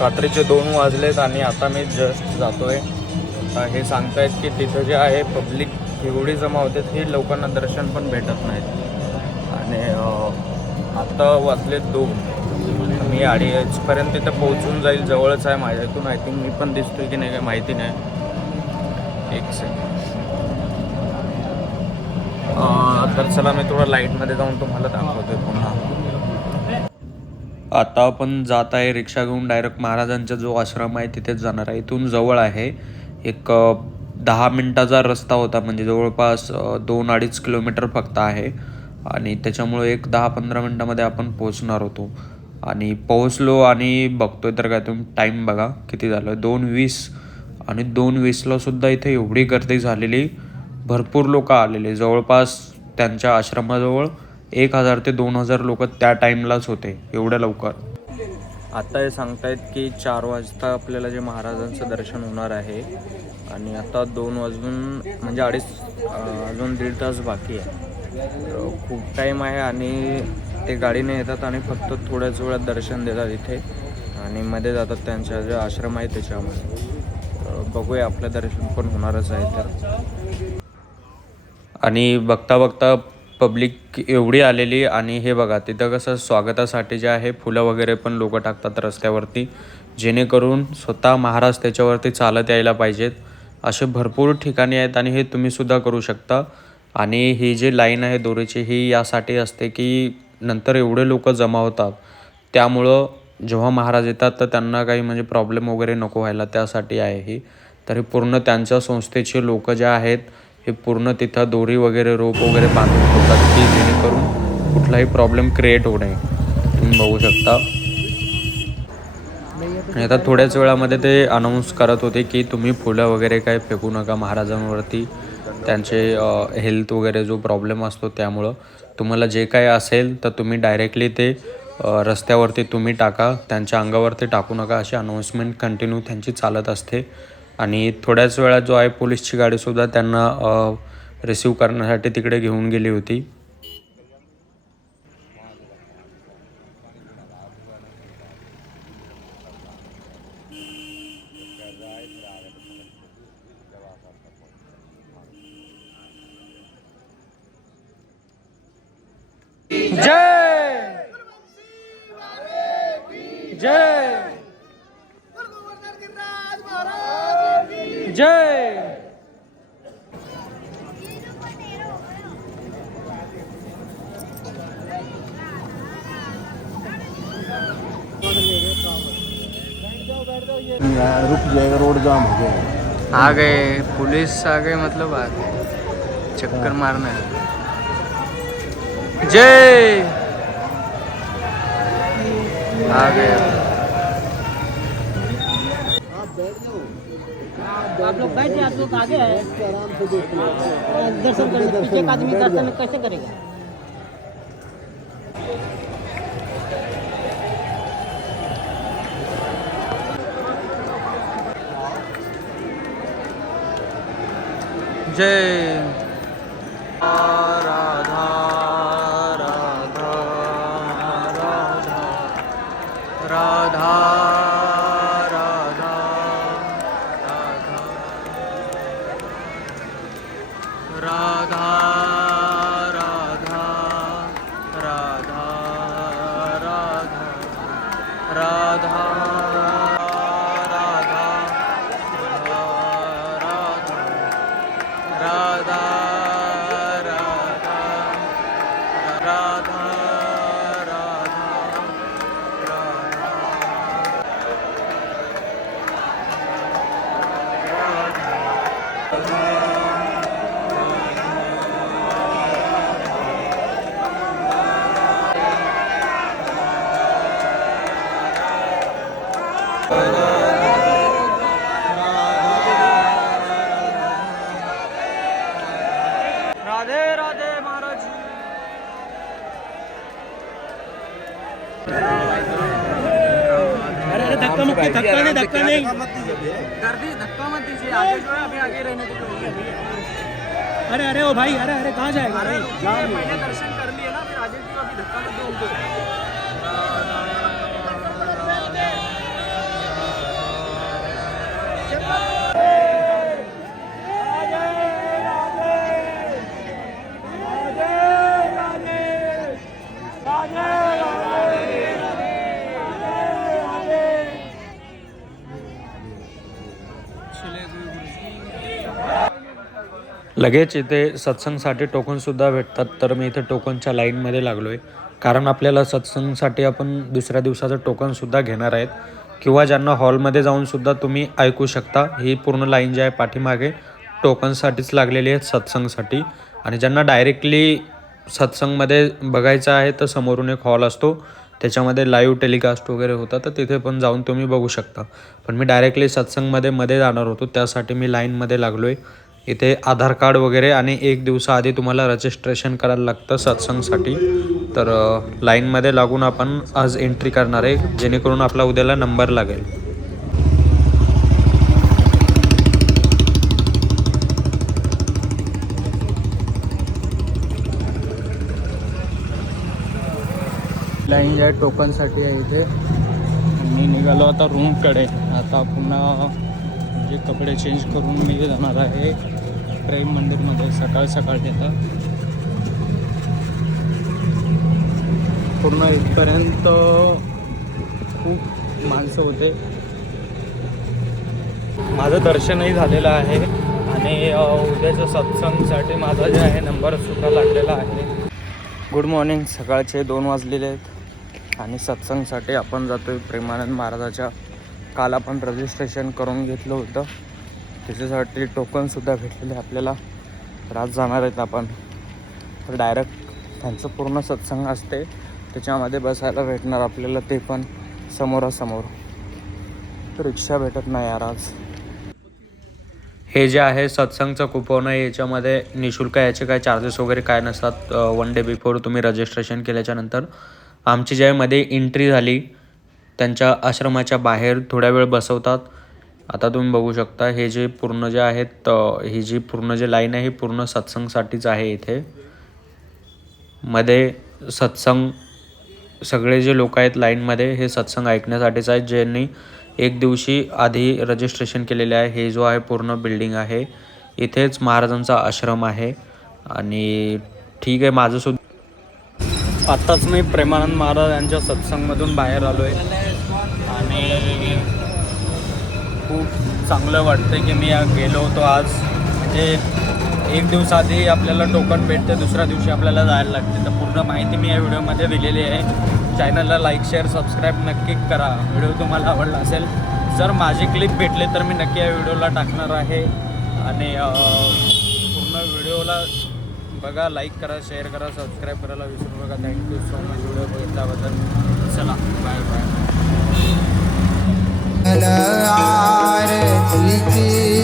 रात्रीचे 2 वाजलेत आणि आता मी जस्ट जातोय. हे सांगतायत की तिथं जे आहे पब्लिक एवढी जमा होते की लोकांना दर्शन पण भेटत नाहीत. आणि आता वाजलेत 2. मी 2:30पर्यंत तिथं पोहोचून जाईल. जवळच आहे माझ्या इथून. आय थिंक मी पण दिसतोय की नाही काय माहिती नाही. एक सेकंड. तर चला मी थोडं लाईटमध्ये जाऊन तुम्हाला दाखवतोय पुन्हा. आता आपण जात आहे रिक्षा घेऊन डायरेक्ट महाराजांचा जो आश्रम आहे तिथेच जाणार आहे. इथून जवळ आहे. एक 10 मिनटाचा रस्ता होता, म्हणजे जवळपास 2-2.5 किलोमीटर फक्त आहे. आणि त्याच्यामुळे एक 10-15 मिनटामध्ये आपण पोहोचणार होतो. आणि पोहोचलो आणि बघतोय तर काय तुम्ही टाईम बघा किती झालं, 2:20. आणि 2:20ला सुद्धा इथे एवढी गर्दी झालेली, भरपूर लोक आलेले. जवळपास त्यांच्या आश्रमाजवळ 1000 ते 2000 लोक त्या टाईमलाच होते, एवढ्या लवकर. आता हे सांगतायत की 4 वाजता आपल्याला जे महाराजांचं दर्शन होणार आहे. आणि आता 2 वाजून म्हणजे 2:30, अजून 1.5 तास बाकी आहे. खूप टाईम आहे. आणि ते गाडीने येतात आणि फक्त थोड्याच वेळात दर्शन देतात इथे आणि मध्ये जातात त्यांच्या जे आश्रम आहे त्याच्यामध्ये. बघूया, आपलं दर्शन पण होणारच आहे तर. आणि बघता बघता पब्लिक एवढी आलेली. आणि हे बघा तिथं कसं स्वागतासाठी जे आहे फुलं वगैरे पण लोक टाकतात रस्त्यावरती, जेणेकरून स्वतः महाराज त्याच्यावरती चालत यायला पाहिजेत. असे भरपूर ठिकाणी आहेत आणि हे तुम्ही सुद्धा करू शकता. आणि ही जी लाईन आहे दोरीची, ही यासाठी असते की नंतर एवढे लोक जमा होतात, त्यामुळं जेव्हा महाराज येतात तर त्यांना काही म्हणजे प्रॉब्लेम वगैरे नको व्हायला, त्यासाठी आहे ही. तरी पूर्ण त्यांच्या संस्थेचे लोक जे आहेत हे पूर्ण तिथं दोरी वगैरे रोप वगैरे बांधून ठेवतात की जेणेकरून कुठलाही प्रॉब्लेम क्रिएट होऊ नये. तुम्ही बघू शकता. आणि आता थोड्याच वेळामध्ये ते अनाऊन्स करत होते की तुम्ही फुलं वगैरे काय फेकू नका महाराजांवरती. त्यांचे हेल्थ वगैरे जो प्रॉब्लेम असतो त्यामुळं तुम्हाला जे काय असेल तर तुम्ही डायरेक्टली ते रस्त्यावरती तुम्ही टाका, त्यांच्या अंगावरती टाकू नका, अशी अनाऊन्समेंट कंटिन्यू त्यांची चालत असते. आणि थोड्याच वेळात जो आहे पोलीसची गाडीसुद्धा त्यांना रिसीव करण्यासाठी तिकडे घेऊन गेली होती. जय जय जय. रुक जाएगा, रोड जाम हो गया। आ गए पुलिस, आ गए मतलब आ गए, चक्कर मारना है। जय आ गए। आप लोग बैठे, आप लोग आगे है आराम से दर्शन करने, पीछे का आदमी दर्शन कैसे करेगा? जय राधा राधा राधा राधा राधा राधा राधा राधा राधा राधा राधे राधे महाराज। अरे धक्का मत, धक्का नहीं, धक्का नहीं, गर्दी धक्का मत दीजिए, आगे जो है अभी आगे रहने दीजिए। अरे अरे ओ भाई, अरे अरे कहाँ जाएगा? अरे पहले दर्शन कर लिए ना, फिर आगे की अभी धक्का मत दो उनको। लगेच इथे सत्संगसाठी टोकनसुद्धा भेटतात, तर मी इथे टोकनच्या लाईनमध्ये लागलो आहे. कारण आपल्याला सत्संगसाठी आपण दुसऱ्या दिवसाचं टोकनसुद्धा घेणार आहेत किंवा ज्यांना हॉलमध्ये जाऊनसुद्धा तुम्ही ऐकू शकता. ही पूर्ण लाईन जी आहे पाठीमागे टोकनसाठीच लागलेली आहे सत्संगसाठी. आणि ज्यांना डायरेक्टली सत्संगमध्ये बघायचं आहे तर समोरून एक हॉल असतो, त्याच्यामध्ये लाईव्ह टेलिकास्ट वगैरे होतं, तर तिथे पण जाऊन तुम्ही बघू शकता. पण मी डायरेक्टली सत्संगमध्ये जाणार होतो, त्यासाठी मी लाईनमध्ये लागलो आहे. इथे आधार कार्ड वगैरे आणि एक दिवसाआधी तुम्हाला रजिस्ट्रेशन करायला लागतं सत्संगसाठी. तर लाईनमध्ये लागून आपण आज एंट्री करणार आहे, जेणेकरून आपला उद्याला नंबर लागेल. लाईन जी आहे टोकनसाठी आहे इथे. मी निघालो आता रूमकडे. आता पुन्हा जे कपडे चेंज करून मी जाणार आहे प्रेम मंदिरमध्ये सकाळ येतं. पूर्ण इथपर्यंत खूप माणसं होते. माझं दर्शनही झालेलं आहे आणि उद्याच्या सत्संगसाठी माझा जे आहे नंबरसुद्धा लागलेला आहे. Good morning. सकाळचे 2 वाजलेले आहेत आणि सत्संगसाठी आपण जातो आहे प्रेमानंद महाराजाच्या. काल आपण रजिस्ट्रेशन करून घेतलं होतं, त्याच्यासाठी टोकनसुद्धा भेटलेले आपल्याला. तर आज जाणार आहेत आपण. तर डायरेक्ट त्यांचं पूर्ण सत्संग असते, त्याच्यामध्ये बसायला भेटणार आपल्याला, ते पण समोरासमोर. तर रिक्षा भेटत नाही यार आज. हे जे आहे सत्संगचं कुपन आहे, याच्यामध्ये निशुल्क याचे काय चार्जेस वगैरे काय नसतात. 1 डे बिफोर तुम्ही रजिस्ट्रेशन केल्याच्यानंतर आमची ज्यामध्ये एंट्री झाली, त्यांच्या आश्रमाच्या बाहेर थोड्या वेळ बसवतात. आता तुम्ही बघू शकता हे जे पूर्ण जे आहेत, ही जी पूर्ण जे लाईन आहे ही पूर्ण सत्संगसाठीच आहे. इथे मध्ये सत्संग, सगळे जे लोक आहेत लाईनमध्ये हे सत्संग ऐकण्यासाठीच आहेत, ज्यांनी एक दिवशी आधी रजिस्ट्रेशन केलेले आहे. हे जो आहे पूर्ण बिल्डिंग आहे, इथेच महाराजांचा आश्रम आहे. आणि ठीक आहे, माझंसुद्धा आत्ताच मी प्रेमानंद महाराज यांच्या सत्संगमधून बाहेर आलो आहे आणि खूप चांगलं वाटतं की मी गेलो होतो आज. म्हणजे एक दिवस आधी आपल्याला टोकन भेटते, दुसऱ्या दिवशी आपल्याला जायला लागते. तर पूर्ण माहिती मी या व्हिडिओमध्ये दिलेली आहे. चॅनलला लाईक शेअर सबस्क्राईब नक्की करा. व्हिडिओ तुम्हाला आवडला असेल, जर माझे क्लिप भेटले तर मी नक्की या व्हिडिओला टाकणार आहे. आणि पूर्ण व्हिडिओला बघा, लाईक करा, शेअर करा, सबस्क्राईब करायला विसरू नका. थँक्यू सो मच व्हिडिओ बघितल्याबद्दल. चला बाय बाय. आरती